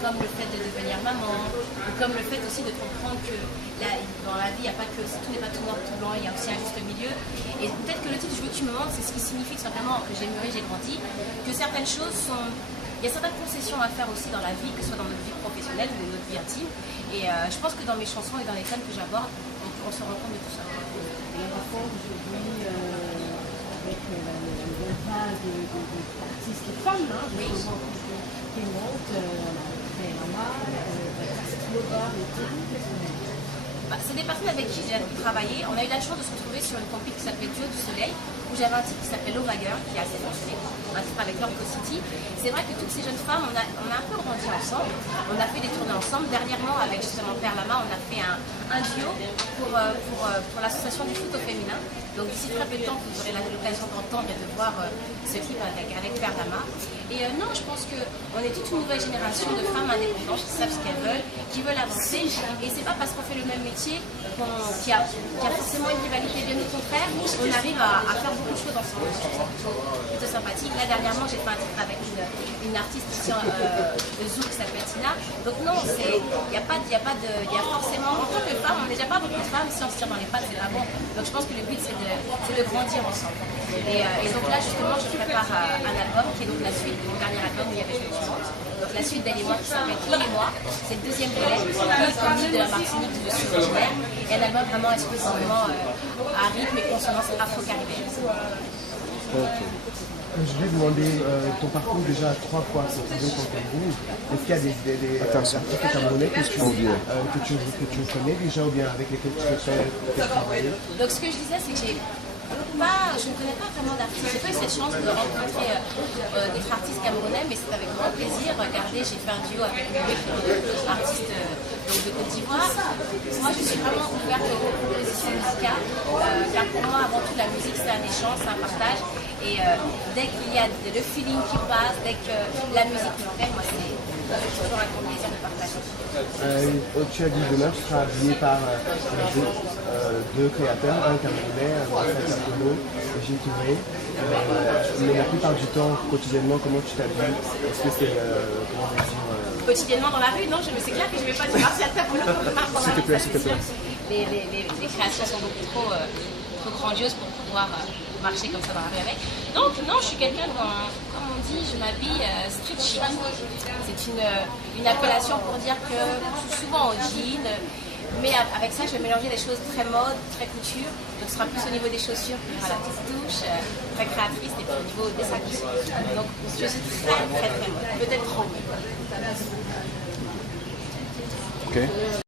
comme le fait de devenir maman, ou comme le fait aussi de comprendre que dans la vie, il y a pas que, tout n'est pas tout noir, tout blanc, il y a aussi un juste milieu. Et peut-être que le titre « Je veux que tu me montres », c'est ce qui signifie que simplement que j'ai mûri, j'ai grandi, que certaines choses sont... Il y a certaines concessions à faire aussi dans la vie, que ce soit dans notre vie professionnelle ou dans notre vie intime. Et je pense que dans mes chansons et dans les thèmes que j'aborde, on se rend compte de tout ça. Et en fond, aujourd'hui, avec la nouvelle vague d'artistes et femmes, justement, qui montent, on a Mama, Lobar et tout. C'est des personnes avec qui j'ai travaillé. On a eu la chance de se retrouver sur une compil qui s'appelait Duo du Soleil, où j'avais un titre qui s'appelle L'Ovager, qui est assez fonctionné, un titre avec Lord City. C'est vrai que toutes ces jeunes femmes, on a un peu grandi ensemble, on a fait des tournées ensemble. Dernièrement, avec justement Père Lama, on a fait un duo pour l'association du foot au féminin. Donc d'ici très peu de temps, vous aurez l'occasion d'entendre et de voir ce clip avec Père Lama. Et non, je pense qu'on est toute une nouvelle génération de femmes indépendantes qui savent ce qu'elles veulent, qui veulent avancer. Et c'est pas parce qu'on fait le même métier qu'il y a forcément une rivalité. Bien au contraire, on arrive à faire beaucoup de choses ensemble. Je trouve ça plutôt sympathique. Là, dernièrement, j'ai fait un titre avec une artiste ici de Zouk qui s'appelle Tina. Donc non, il y a forcément, en tant que femme, on n'est déjà pas beaucoup de femmes, si on se tire dans les pattes, c'est pas bon. Donc je pense que le but, c'est de grandir ensemble. Et donc là, justement, je prépare un album qui est donc la suite de mon dernier album où il y avait Je veux que tu montes. Donc la suite d'Elle et moi qui s'appelle Tous les mois. C'est le deuxième volet, qui est connu de la Martinique d'où je suis originaire. Et un album vraiment exclusivement à rythme et consonance afro-caribéenne. Okay. Je vais demander ton parcours déjà 3 fois sur ton Cameroun. Est-ce qu'il y a des artistes camerounais que tu connais déjà ou bien avec lesquels tu fais travailler? Donc ce que je disais, c'est que je ne connais pas vraiment d'artistes. J'ai pas eu cette chance de rencontrer d'autres artistes camerounais, mais c'est avec grand plaisir. Regardez, j'ai fait un duo avec une artiste de Côte d'Ivoire. Moi, je suis vraiment ouverte aux propositions musicales, car pour moi, avant tout, la musique, c'est un échange, c'est un partage. Et dès qu'il y a le feeling qui passe, dès que la musique me plaît, moi, c'est toujours un grand plaisir de partager. Tu as dit demain, tu seras habillé par deux créateurs, un camerounais, un Camerounais, Gilles Touré. Mais la plupart du temps, quotidiennement, comment tu t'habilles? Est-ce que c'est, comment dire, quotidiennement dans la rue? Non, c'est clair que je ne vais pas dire Martial Taboulo dans la rue. S'il te plaît, s'il te plaît. Les créations sont beaucoup trop grandioses pour pouvoir marcher comme ça dans la rue avec. Donc non, je suis quelqu'un comme on dit, je m'habille street chic. C'est une appellation pour dire que je suis souvent en jean, mais avec ça je vais mélanger des choses très mode, très couture. Donc ce sera plus au niveau des chaussures qu'il y aura la petite touche, très créatrice, et puis au niveau des sacs aussi. Donc je suis très mode, peut-être trop. Ok.